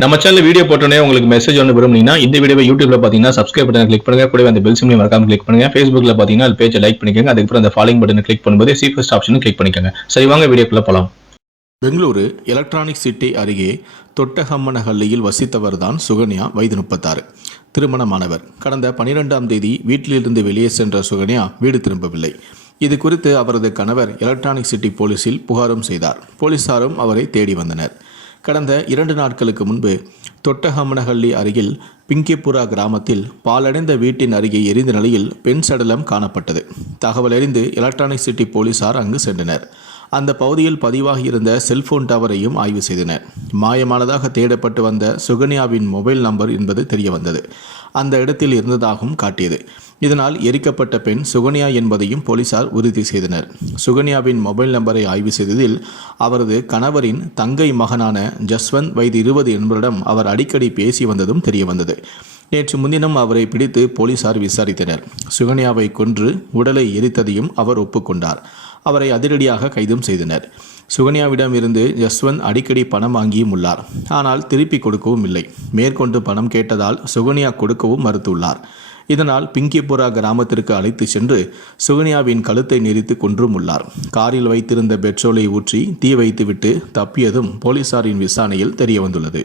நம்ம channel video போட்டோன்னே உங்களுக்கு மெசேஜ் ஒன்று விரும்புனீங்கன்னா இந்த வீடியோ யூடியூப்ல பார்த்தீங்கன்னா சப்ஸ்கிரைப் பட்டனை கிளிக் பண்ணுங்க. கூட அந்த பெல் சிம்லையும் மறக்காம கிளிக் பண்ணுங்க. ஃபேஸ்புக்ல பார்த்தீங்கன்னா அது பேஜை லைக் பண்ணிக்கோங்க. அதுக்கப்புறம் அந்த ஃபாலோயிங் பட்டனை கிளிக் பண்ணும்போது சீஃபஸ்ட் ஆப்ஷனும் கிளிக் பண்ணிக்கோங்க. சரி வாங்க வீடியோக்குள்ள போலாம். பெங்களூரு எலக்ட்ரானிக் சிட்டி அருகே தொட்டஹம்மனஹல்லியில் வசித்தவர் தான் சுகன்யா வயது முப்பத்தாறு. திருமணமானவர் கடந்த பனிரெண்டாம் தேதி வீட்டிலிருந்து வெளியே சென்ற சுகன்யா வீடு திரும்பவில்லை. இது குறித்து அவரது கணவர் எலக்ட்ரானிக் சிட்டி போலீசில் புகாரும் செய்தார். போலீசாரும் அவரை தேடி வந்தனர். கடந்த இரண்டு நாட்களுக்கு முன்பு தொட்டஹம்மனஹள்ளி அருகில் பிங்கிப்புரா கிராமத்தில் பாலடைந்த வீட்டின் அருகே எரிந்த நிலையில் பெண் சடலம் காணப்பட்டது. தகவல் அறிந்து எலக்ட்ரானிக் சிட்டி போலீசார் அங்கு சென்றனர். அந்த பகுதியில் பதிவாகியிருந்த செல்போன் டவரையும் ஆய்வு செய்தனர். மாயமானதாக தேடப்பட்டு வந்த சுகன்யாவின் மொபைல் நம்பர் என்பது தெரியவந்தது அந்த இடத்தில் இருந்ததாகவும் காட்டியது. இதனால் எரிக்கப்பட்ட பெண் சுகன்யா என்பதையும் போலீசார் உறுதி செய்தனர். சுகன்யாவின் மொபைல் நம்பரை ஆய்வு செய்ததில் அவரது கணவரின் தங்கை மகனான ஜஸ்வந்த் வயது இருபது என்பவரிடம் அவர் அடிக்கடி பேசி வந்ததும் தெரியவந்தது நேற்று முன்தினம் அவரை பிடித்து போலீசார் விசாரித்தனர். சுகன்யாவை கொன்று உடலை எரித்ததையும் அவர் ஒப்புக்கொண்டார். அவரை அதிரடியாக கைதும் செய்தனர். சுகன்யாவிடம் இருந்து யஸ்வந்த் அடிக்கடி பணம் வாங்கியும் உள்ளார். ஆனால் திருப்பி கொடுக்கவும் இல்லை. மேற்கொண்டு பணம் கேட்டதால் சுகன்யா கொடுக்கவும் மறுத்துள்ளார். இதனால் பிங்கிபுரா கிராமத்திற்கு அழைத்து சென்று சுகன்யாவின் கழுத்தை நெரித்து கொன்றும் உள்ளார். காரில் வைத்திருந்த பெட்ரோலை ஊற்றி தீ வைத்துவிட்டு தப்பியதும் போலீசாரின் விசாரணையில் தெரியவந்துள்ளது.